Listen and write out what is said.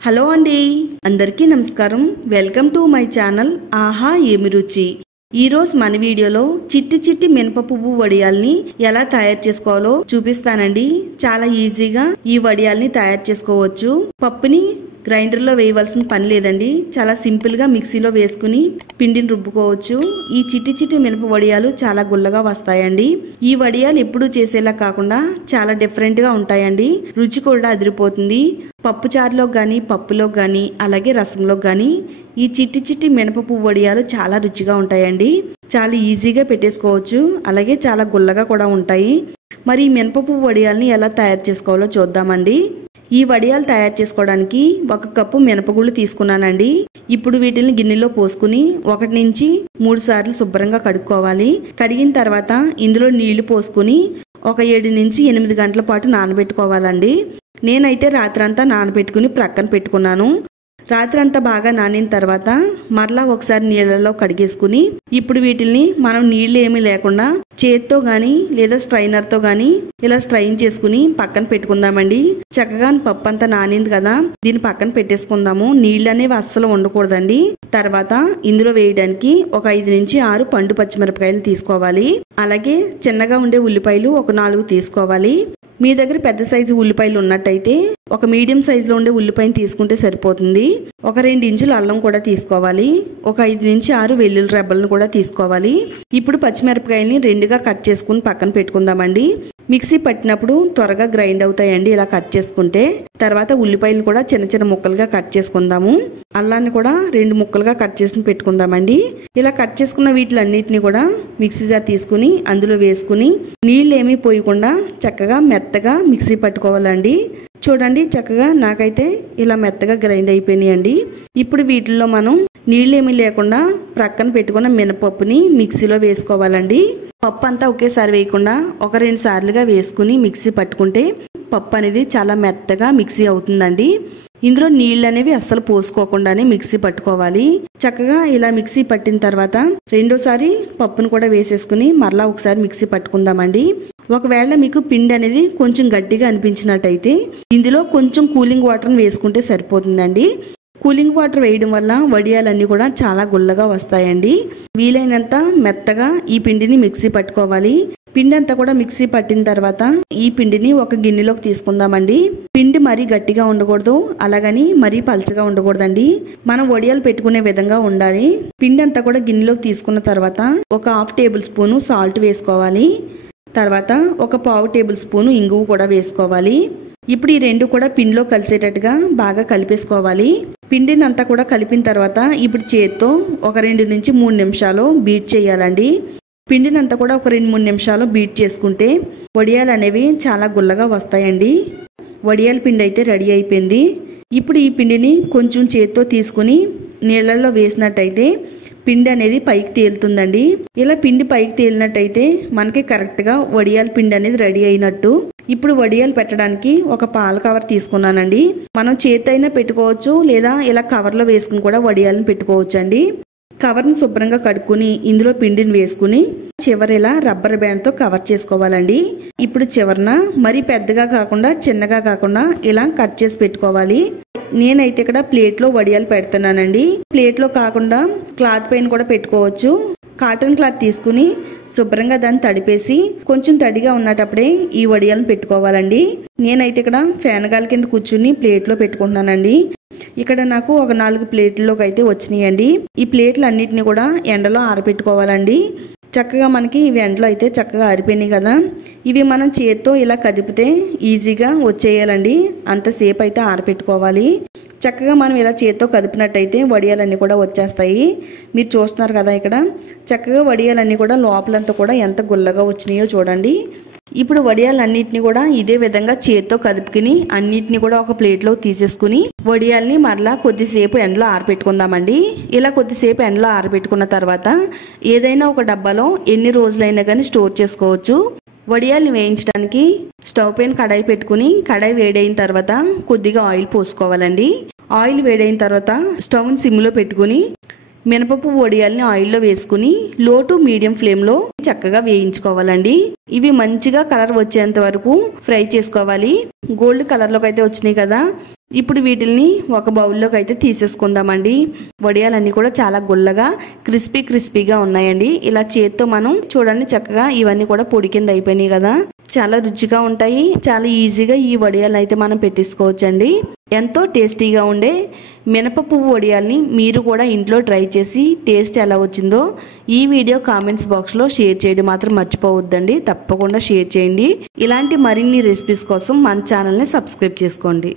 Hello అండి, అందరికీ నమస్కారం. వెల్కమ్ టు మై ఛానల్ ఆహా ఏమి రుచి. ఈరోజు మన వీడియోలో చిట్టి చిట్టి మినప పువ్వు వడియాల్ని ఎలా తయారు చేసుకోవాలో చూపిస్తానండి. చాలా ఈజీగా ఈ వడియాల్ని తయారు చేసుకోవచ్చు. పప్పుని గ్రైండర్లో వేయవలసిన పని లేదండి. చాలా సింపుల్గా మిక్సీలో వేసుకుని పిండిని రుబ్బుకోవచ్చు. ఈ చిట్టి చిట్టి మినప వడియాలు చాలా గుల్లగా వస్తాయండి. ఈ వడియాలు ఎప్పుడూ చేసేలా కాకుండా చాలా డిఫరెంట్గా ఉంటాయండి. రుచి కూడా అదిరిపోతుంది. పప్పు చారులో కానీ పప్పులో కానీ అలాగే రసంలో కానీ ఈ చిట్టి చిట్టి మినప పువ్వు వడియాలు చాలా రుచిగా ఉంటాయండి. చాలా ఈజీగా పెట్టేసుకోవచ్చు. అలాగే చాలా గుల్లగా కూడా ఉంటాయి. మరి ఈ మినప పువ్వు వడియాల్ని ఎలా తయారు చేసుకోవాలో చూద్దామండి. ఈ వడియాలు తయారు చేసుకోవడానికి 1 కప్పు మినపగుళ్ళు తీసుకున్నానండి. ఇప్పుడు వీటిని గిన్నెలో పోసుకుని 1 నుంచి 3 సార్లు శుభ్రంగా కడుక్కోవాలి. కడిగిన తర్వాత ఇందులో నీళ్లు పోసుకుని ఒక 7 నుంచి 8 గంటల పాటు నానబెట్టుకోవాలండి. నేనైతే రాత్రంతా నానబెట్టుకుని ప్రక్కన పెట్టుకున్నాను. రాత్రంతా బాగా నానిన తర్వాత మరలా ఒకసారి నీళ్ళలో కడిగేసుకుని ఇప్పుడు వీటిల్ని మనం నీళ్ళు ఏమీ లేకుండా చేత్తో గాని లేదా స్ట్రైనర్తో గాని ఇలా స్ట్రైన్ చేసుకుని పక్కన పెట్టుకుందామండి. చక్కగా పప్పు అంతా నానింది కదా, దీన్ని పక్కన పెట్టేసుకుందాము. నీళ్ళు అనేవి అస్సలు ఉండకూడదండి. తర్వాత ఇందులో వేయడానికి ఒక 5 నుంచి 6 పండు పచ్చిమిరపకాయలు తీసుకోవాలి. అలాగే చిన్నగా ఉండే ఉల్లిపాయలు ఒక 4 తీసుకోవాలి. మీ దగ్గర పెద్ద సైజు ఉల్లిపాయలు ఉన్నట్టయితే ఒక మీడియం సైజులో ఉండే ఉల్లిపాయను తీసుకుంటే సరిపోతుంది. ఒక 2 ఇంచుల అల్లం కూడా తీసుకోవాలి. ఒక 5 నుంచి 6 వెల్లుల్లి రెబ్బలను కూడా తీసుకోవాలి. ఇప్పుడు పచ్చిమిరపకాయల్ని 2గా కట్ చేసుకుని పక్కన పెట్టుకుందామండి. మిక్సీ పట్టినప్పుడు త్వరగా గ్రైండ్ అవుతాయండి ఇలా కట్ చేసుకుంటే. తర్వాత ఉల్లిపాయలను కూడా చిన్న చిన్న ముక్కలుగా కట్ చేసుకుందాము. అల్లాన్ని కూడా 2 ముక్కలుగా కట్ చేసి పెట్టుకుందామండి. ఇలా కట్ చేసుకున్న వీటిలన్నిటిని కూడా మిక్సీ జార్ తీసుకుని అందులో వేసుకుని నీళ్ళు ఏమీ పోయకుండా చక్కగా మెత్తగా మిక్సీ పట్టుకోవాలండి. చూడండి, చక్కగా నాకైతే ఇలా మెత్తగా గ్రైండ్ అయిపోయినాయండి. ఇప్పుడు వీటిల్లో మనం నీళ్ళేమీ లేకుండా ప్రక్కన పెట్టుకున్న మినపప్పుని మిక్సీలో వేసుకోవాలండి. పప్పు అంతా ఒకేసారి వేయకుండా ఒక 2 సార్లుగా వేసుకుని మిక్సీ పట్టుకుంటే పప్పు అనేది చాలా మెత్తగా మిక్సీ అవుతుందండి. ఇందులో నీళ్ళు అనేవి అస్సలు పోసుకోకుండానే మిక్సీ పట్టుకోవాలి. చక్కగా ఇలా మిక్సీ పట్టిన తర్వాత రెండోసారి పప్పును కూడా వేసేసుకుని మరలా ఒకసారి మిక్సీ పట్టుకుందామండి. ఒకవేళ మీకు పిండి అనేది కొంచెం గట్టిగా అనిపించినట్టయితే ఇందులో కొంచెం కూలింగ్ వాటర్ని వేసుకుంటే సరిపోతుందండి. కూలింగ్ వాటర్ వేయడం వల్ల వడియాలన్నీ కూడా చాలా గుల్లగా వస్తాయండి. వీలైనంత మెత్తగా ఈ పిండిని మిక్సీ పట్టుకోవాలి. పిండి అంతా కూడా మిక్సీ పట్టిన తర్వాత ఈ పిండిని ఒక గిన్నెలోకి తీసుకుందామండి. పిండి మరీ గట్టిగా ఉండకూడదు, అలాగని మరీ పల్చగా ఉండకూడదండి. మనం వడియాలు పెట్టుకునే విధంగా ఉండాలి. పిండి అంతా కూడా గిన్నెలోకి తీసుకున్న తర్వాత ఒక 1/2 టేబుల్ స్పూను సాల్ట్ వేసుకోవాలి. తర్వాత ఒక 1/4 టేబుల్ స్పూను ఇంగువ కూడా వేసుకోవాలి. ఇప్పుడు ఈ 2 కూడా పిండిలో కలిసేటట్టుగా బాగా కలిపేసుకోవాలి. పిండిని అంతా కూడా కలిపిన తర్వాత ఇప్పుడు చేత్తో ఒక 2 నుంచి 3 నిమిషాలు బీట్ చేయాలండి. పిండిని అంతా కూడా ఒక 2-3 నిమిషాలు బీట్ చేసుకుంటే వడియాలు అనేవి చాలా గుల్లగా వస్తాయండి. వడియాల పిండి అయితే రెడీ అయిపోయింది. ఇప్పుడు ఈ పిండిని కొంచెం చేత్తో తీసుకుని నీళ్ళల్లో వేసినట్టయితే పిండి అనేది పైకి తేలుతుందండి. ఇలా పిండి పైకి తేలినట్టయితే మనకి కరెక్ట్గా వడియాల పిండి అనేది రెడీ అయినట్టు. ఇప్పుడు వడియాలు పెట్టడానికి ఒక పాల కవర్ తీసుకున్నానండి. మనం చేతైనా పెట్టుకోవచ్చు, లేదా ఇలా కవర్లో వేసుకుని కూడా వడియాలను పెట్టుకోవచ్చు అండి. కవర్ని శుభ్రంగా కడుక్కుని ఇందులో పిండిని వేసుకుని చివరి ఇలా రబ్బర్ బ్యాండ్తో కవర్ చేసుకోవాలండి. ఇప్పుడు చివరన మరీ పెద్దగా కాకుండా చిన్నగా కాకుండా ఇలా కట్ చేసి పెట్టుకోవాలి. నేనైతే ఇక్కడ ప్లేట్లో వడియాలు పెడుతున్నానండి. ప్లేట్లో కాకుండా క్లాత్ పైన కూడా పెట్టుకోవచ్చు. కాటన్ క్లాత్ తీసుకుని శుభ్రంగా దాన్ని తడిపేసి కొంచెం తడిగా ఉన్నటప్పుడే ఈ వడియాలను పెట్టుకోవాలండి. నేనైతే ఇక్కడ ఫ్యాన్ గాలి కింద కూర్చుని ప్లేట్లో పెట్టుకుంటున్నానండి. ఇక్కడ నాకు ఒక 4 ప్లేట్లలోకి అయితే వచ్చినాయండి. ఈ ప్లేట్లు అన్నిటిని కూడా ఎండలో ఆరబెట్టుకోవాలండి. చక్కగా మనకి ఇవి ఎండలో అయితే చక్కగా ఆరిపోయినాయి కదా, ఇవి మనం చేత్తో ఇలా కదిపితే ఈజీగా వచ్చేయాలండి. అంతసేపు అయితే ఆరబెట్టుకోవాలి. చక్కగా మనం ఇలా చేత్తో కదిపినట్టయితే వడియాలన్నీ కూడా వచ్చేస్తాయి. మీరు చూస్తున్నారు కదా, ఇక్కడ చక్కగా వడియాలన్నీ కూడా లోపలంతా కూడా ఎంత గుల్లగా వచ్చినాయో చూడండి. ఇప్పుడు వడియాలన్నిటిని కూడా ఇదే విధంగా చేత్తో కదుపుకుని అన్నిటిని కూడా ఒక ప్లేట్లో తీసేసుకుని వడియాల్ని మరలా కొద్దిసేపు ఎండలో ఆరబెట్టుకుందామండి. ఇలా కొద్దిసేపు ఎండలో ఆరబెట్టుకున్న తర్వాత ఏదైనా ఒక డబ్బాలో ఎన్ని రోజులైనా కానీ స్టోర్ చేసుకోవచ్చు. వడియాల్ని వేయించడానికి స్టవ్ పైన కడాయి పెట్టుకుని కడాయి వేడైన తర్వాత కొద్దిగా ఆయిల్ పోసుకోవాలండి. ఆయిల్ వేడైన తర్వాత స్టవ్ని సిమ్లో పెట్టుకుని మినపప్పు వడియాల్ని ఆయిల్లో వేసుకుని లో టు మీడియం ఫ్లేమ్లో చక్కగా వేయించుకోవాలండి. ఇవి మంచిగా కలర్ వచ్చేంత వరకు ఫ్రై చేసుకోవాలి. గోల్డ్ కలర్లోకి అయితే వచ్చినాయి కదా, ఇప్పుడు వీటిల్ని ఒక బౌల్లోకి అయితే తీసేసుకుందామండి. వడియాలన్నీ కూడా చాలా గుల్లగా క్రిస్పీగా ఉన్నాయండి. ఇలా చేత్తో మనం చూడండి, చక్కగా ఇవన్నీ కూడా పొడి కింద అయిపోయినాయి కదా, చాలా రుచిగా ఉంటాయి. చాలా ఈజీగా ఈ వడియాలు అయితే మనం పెట్టేసుకోవచ్చండి. ఎంతో టేస్టీగా ఉండే మినపప్పు వడియాల్ని మీరు కూడా ఇంట్లో ట్రై చేసి టేస్ట్ ఎలా వచ్చిందో ఈ వీడియో కామెంట్స్ బాక్స్లో షేర్ చేయడం మాత్రం మర్చిపోవద్దండి. తప్పకుండా షేర్ చేయండి. ఇలాంటి మరిన్ని రెసిపీస్ కోసం మన ఛానల్ని సబ్స్క్రైబ్ చేసుకోండి.